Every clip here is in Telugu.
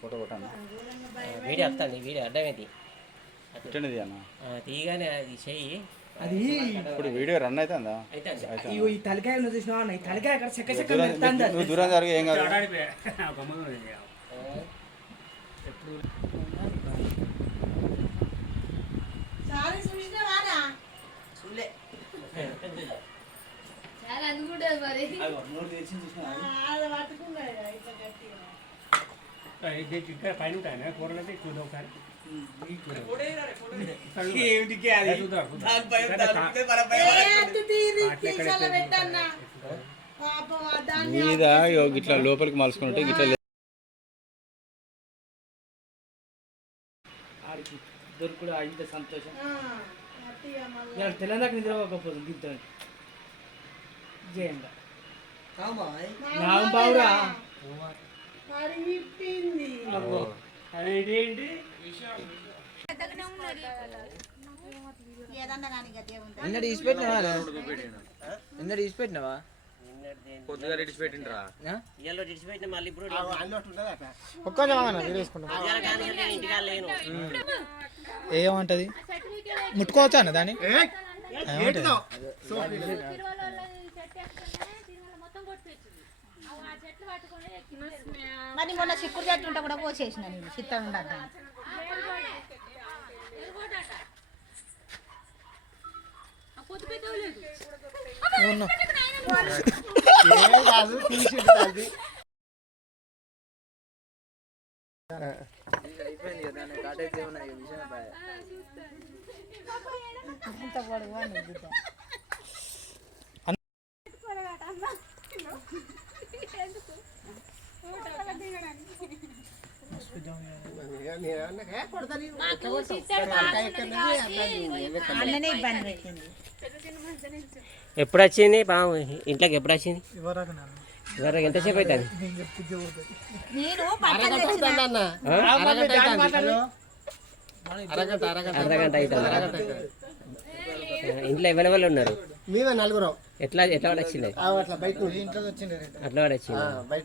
ఫోటో కొట్టాను వీడియో వస్తుంది వీడియో అర్థమైంది. ఇట్టనిది అన్న. తీయగానే అది చెయ్యి అది. ఇప్పుడు వీడియో రన్ అవుతుందా ఇగో ఈ తలకాయ చూసినావా? అన్న? ఈ తలకాయ అక్కడ చెక్క చెక్క. నువ్వు దూరం జరుగు ఏం కాదు. సారీ చూసినావారా? చాలా. ఇక్కడ పైన ఉంటాయన కూరలు అయితే చూద్దాం ఒకసారి మీద ఇట్లా లోపలికి మలుచుకుంటే ఇట్లా దొరుకుడు ఇంత సంతోషం? తెలంగాణ నిద్రపోకపోతుంది దీంతో జయంగా బావురా. అదేంటి? విడిచిపెట్టిన మళ్ళీ ఇప్పుడు ఒక్క ఏమంటది? ముట్టుకోవచ్చా అన్న దాన్ని? మరి మొన్న చిక్కుడు చెట్టు ఉంటే కూడా పోసేసిన నేను చిత్తలు ఉండద్దా అయిపోయింది కదా అన్ననే ఇబ్బంది పెట్టింది. ఎప్పుడు వచ్చింది బాబు? ఇంట్లోకి ఎప్పుడు వచ్చింది ఇవరకు ఎంతసేపు అవుతుంది. అర్ధగంట అవుతుంది. ఇంట్లో ఎవరి వాళ్ళు ఉన్నారు? మేమే నలుగురం. ఎట్లా ఎట్లా వాడు వచ్చింది అట్లా బయట నుంచి అట్లా వాడు వచ్చింది. ఆ, బయట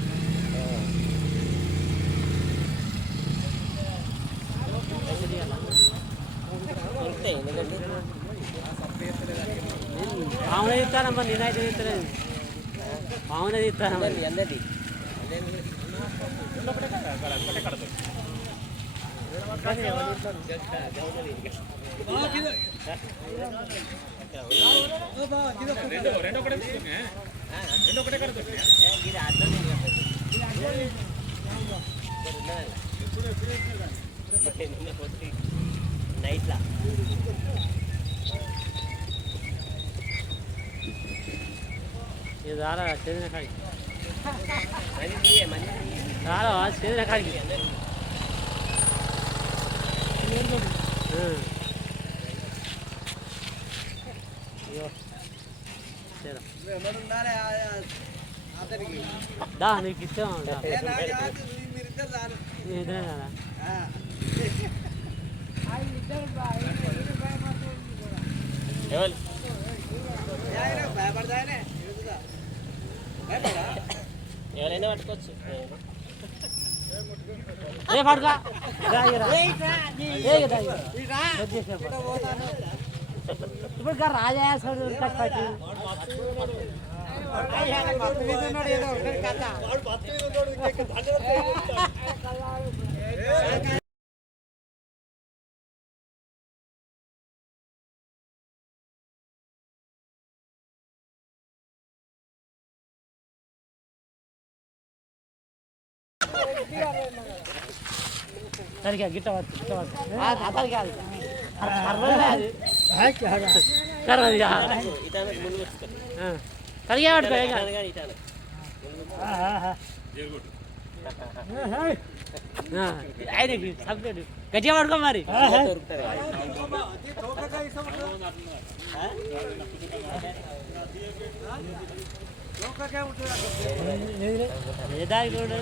ఆయన దగ్గర దొరుకుతాయి ఎందుకంటే మామూలుగా ఇస్తానమ్మా నేనైతే ఇస్తలేదు మామూలుగా ఇస్తానమ్మా అందరిది అందరిది ఇది అట్లనే నైట్లా ఇది రారా చేసిన కాడికి మంది రారా చేసిన కాడికి. ఆ. ఇగో. చేరా. దా నీకు ఇద్దరే కదా ఎవరు ఎవరైనా పట్టుకోవచ్చు. ఇప్పుడు ఇంకా రాజా సార్ కష్టపడి సరిగా గిట్ట పట్టు, గిట్ట పట్టు. అతను కాదు కర్రది అది. కర్రది కాదు. ఇతను ముందు వచ్చుకోండి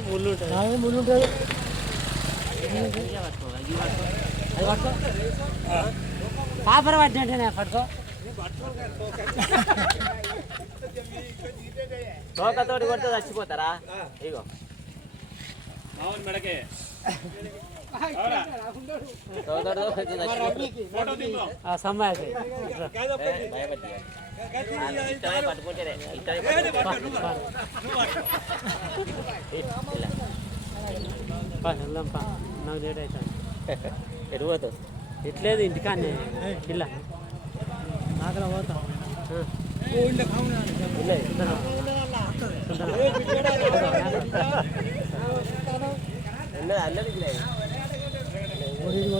ముళ్ళు ఉంటుంది ముళ్ళు ఉంటుంది పాపర పట్టినట్టే పట్టుకో తోకతోటి కొడితే చచ్చిపోతారా? ఇగో. మెడకే. కొడితే చచ్చిపోతారు. ఆ సమ్మాయి ఏ, భయపడ్డి. ఆ, ఇట్టనే పట్టుకుంటేనే ఇట్టనే పట్టుకుంటే. ఇలా. వెళ్దాం పా నాకు లేట్ అవుతుంది ఎటు పోతావు ఎట్లేదు ఇంటికాన్నే పిల్ల నాకు పోతా ఉన్నాయి.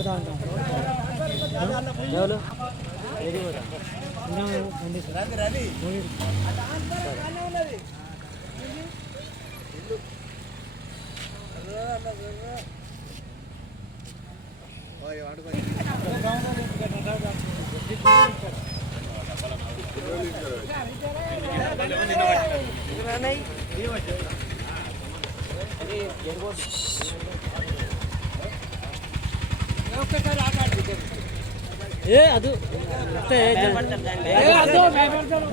పోతా ఉంటాం ఎవరు పోతా ఏ అది వస్తే భయపడతారు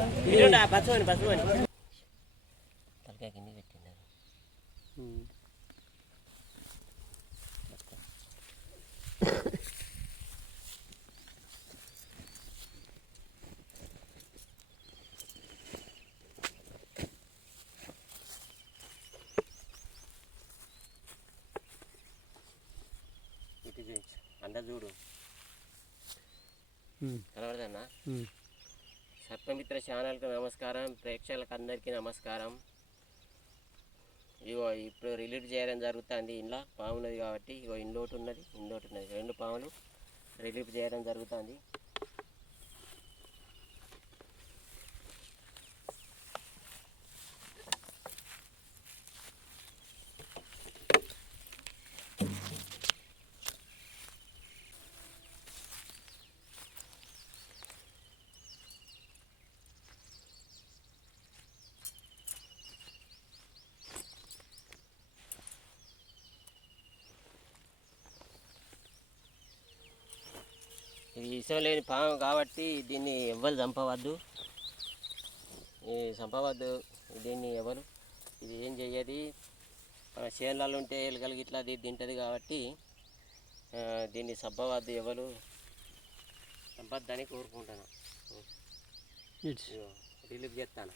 అంద చూడు. కనబడదన్నా? సర్పమిత్ర ఛానల్కి నమస్కారం ప్రేక్షకులకు అందరికీ నమస్కారం. ఇగో ఇప్పుడు రిలీజ్ చేయడం జరుగుతుంది ఇంట్లో పాము ఉన్నది కాబట్టి ఇగో ఇండోటి ఉన్నది ఇండోటి ఉన్నది రెండు పాములు రిలీజ్ చేయడం జరుగుతుంది. ఇది ఇష్టం లేని పాము కాబట్టి దీన్ని ఎవ్వరు చంపవద్దు. చంపవద్దు. దీన్ని ఎవరు? ఇది ఏం చెయ్యది? మన చేనులలో ఉంటే ఎలుకలు ఇట్లా అది తింటుంది కాబట్టి దీన్ని చంపవద్దు ఎవరు? చంపద్దని కోరుకుంటాను రిలీఫ్ చేస్తాను.